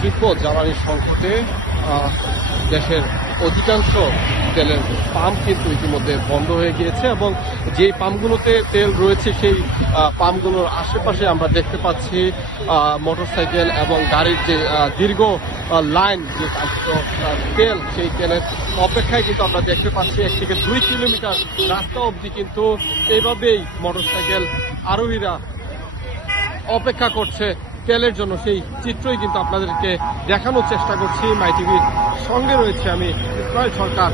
তীব্র জ্বালানি সংকটে দেশের অধিকাংশ তেলের পাম্প কিন্তু ইতিমধ্যে বন্ধ হয়ে গিয়েছে এবং যেই পাম্পগুলোতে তেল রয়েছে সেই পাম্পগুলোর আশেপাশে আমরা দেখতে পাচ্ছি মোটরসাইকেল এবং গাড়ির যে দীর্ঘ লাইন যে তেল সেই তেলের অপেক্ষায় কিন্তু আমরা দেখতে পাচ্ছি 1 থেকে 2 কিলোমিটার রাস্তা অবধি কিন্তু এইভাবেই মোটরসাইকেল আরোহীরা অপেক্ষা করছে তেলের জন্য। সেই চিত্রই কিন্তু আপনাদেরকে দেখানোর চেষ্টা করছি। মাই টিভির সঙ্গে রয়েছে আমি ইসমাইল সরকার।